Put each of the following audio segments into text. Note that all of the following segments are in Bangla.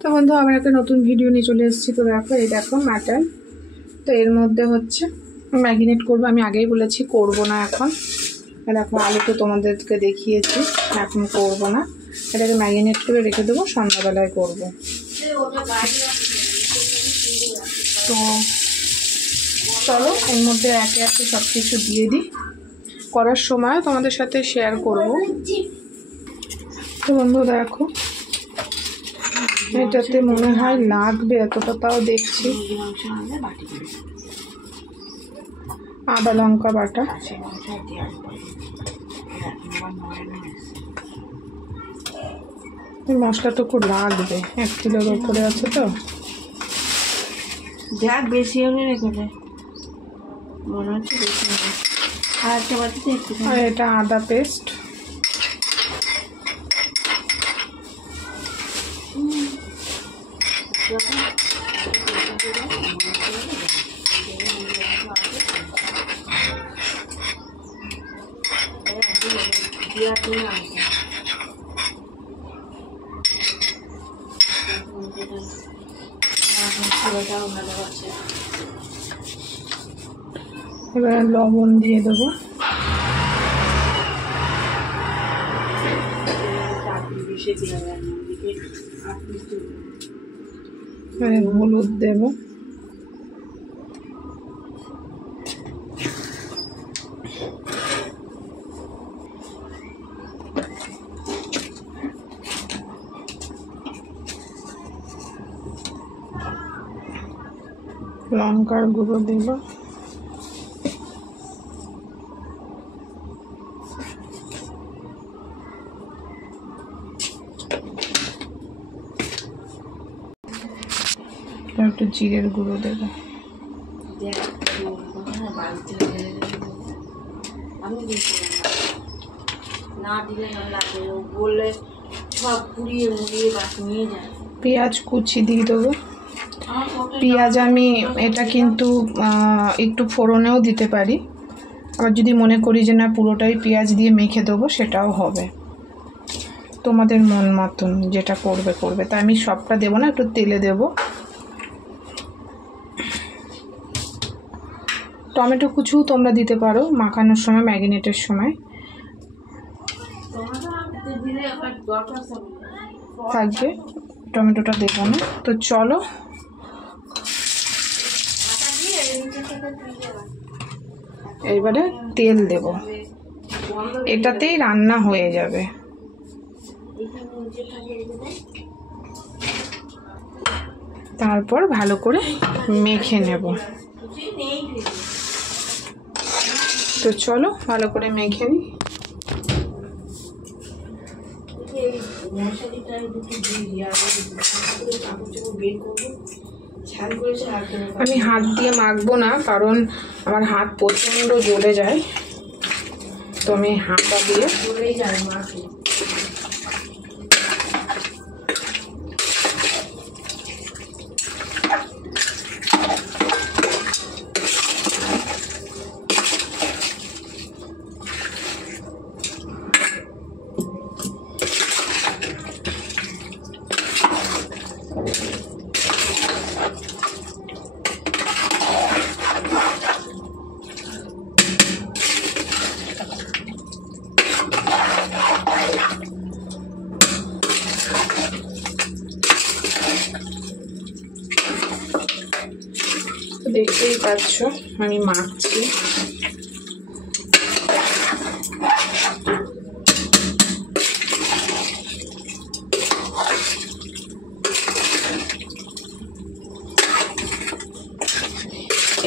তো বন্ধু আবার একটা নতুন ভিডিও নিয়ে চলে এসেছি। তো দেখো এই দেখো মাটন। তো এর মধ্যে হচ্ছে ম্যারিনেট করবো। আমি আগেই বলেছি করব না এখন। দেখো আলু তো তোমাদেরকে দেখিয়েছি, এখন করব না। এটাকে ম্যারিনেট করে রেখে দেবো, সন্ধ্যাবেলায় করবো। তো চলো এর মধ্যে একে একে সব কিছু দিয়ে দিই, করার সময় তোমাদের সাথে শেয়ার করব। তো বন্ধু দেখো এটাতে মনে হয় লাগবে এতটা, তাও দেখছি। আদা লঙ্কা বাটা, মশলা তো খুব লাগবে, 1 কিলোর উপরে আছে। তো দেখ বেশি হলে রেখে দে, মনে হচ্ছে বেশি হবে। আর একটা বাটিতে একটু, আর এটা আদা পেস্ট, এবার লবণ দিয়ে দেবো। হলুদ দেবো, লঙ্কার গুঁড়ো দেব, একটু জিরের গুঁড়ো দেবো। পেঁয়াজ কুচি দিয়ে দেবো। পেঁয়াজ আমি এটা কিন্তু একটু ফোড়নেও দিতে পারি, আবার যদি মনে করি যে না পুরোটাই পেঁয়াজ দিয়ে মেখে দেবো সেটাও হবে, তোমাদের মন মতন যেটা করবে করবে। তাই আমি সবটা দেবো না, একটু তেলে দেবো। টমেটো কুচিও তোমরা দিতে পারো মাখানোর সময়, ম্যারিনেটের সময় থাকবে, টমেটোটা দেবো না। তো চলো এবারে তেল দেব, এটাতেই রান্না হয়ে যাবে। তারপর ভালো করে মেখে নেব। তো চলো ভালো করে মেখে নিই। আমি হাত দিয়ে মাখবো না, কারণ আমার হাত প্রচণ্ড জ্বলে যায়। তো আমি হাতটা দিয়ে দেখতেই পাচ্ছ আমি মাখছি।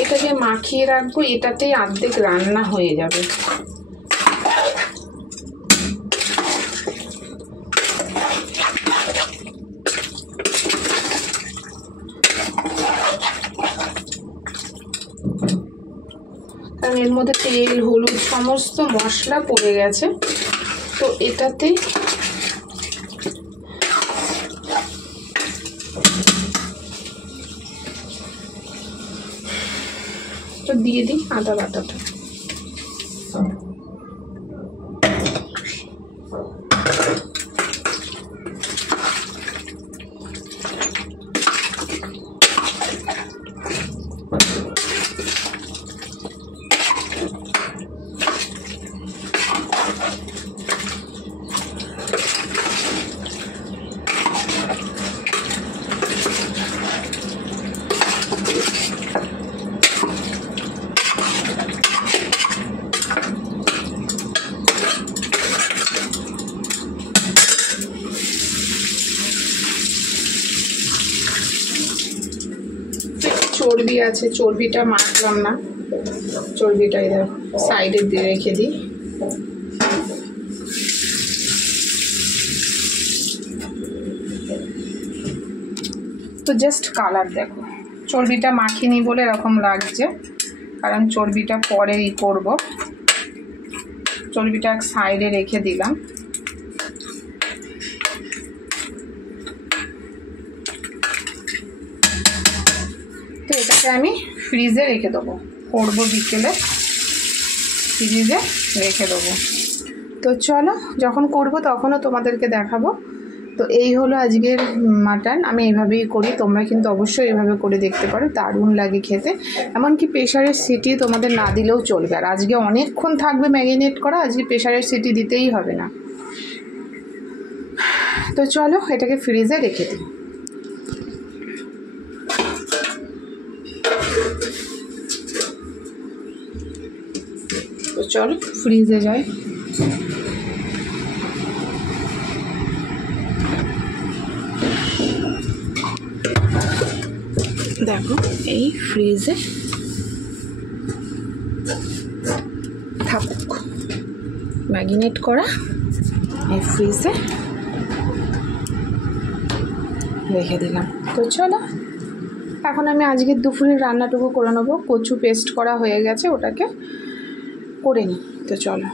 এটাকে মাখিয়ে রাখবো, এটাতেই অর্ধেক রান্না হয়ে যাবে। কারণ এর মধ্যে তেল হলুদ সমস্ত মশলা পড়ে গেছে, তো এটাতে তো দিয়ে দিই আদা বাটাটা। চর্বি আছে, চর্বিটা মাখলাম না, চর্বিটা এদের সাইডে দিয়ে রেখে দিই। তো জাস্ট কালার দেখো, চর্বিটা মাখিনি বলে এরকম লাগছে, কারণ চর্বিটা পরেই করব। চর্বিটা এক সাইডে রেখে দিলাম। তো এটাকে আমি ফ্রিজে রেখে দেবো, করবো বিকেলে, ফ্রিজে রেখে দেবো। তো চলো, যখন করব তখনও তোমাদেরকে দেখাবো। তো এই হলো আজকের মাটন। আমি এইভাবেই করি, তোমরা কিন্তু অবশ্যই এইভাবে করে দেখতে পারো, দারুণ লাগে খেতে। এমনকি প্রেশারের সিটি তোমাদের না দিলেও চলবে। আর আজকে অনেকক্ষণ থাকবে ম্যারিনেট করা, আজকে প্রেশারের সিটি দিতেই হবে না। তো চলো এটাকে ফ্রিজে রেখে দিই। তো চলো ফ্রিজে যাই। দেখো এই ফ্রিজে থাকুক ম্যারিনেট করা, এই ফ্রিজে রেখে দিলাম। তো চলো এখন আমি আজকের দুপুরের রান্নাটুকু করে নেবো। কচু পেস্ট করা হয়ে গেছে, ওটাকে করে নিই। তো চলো।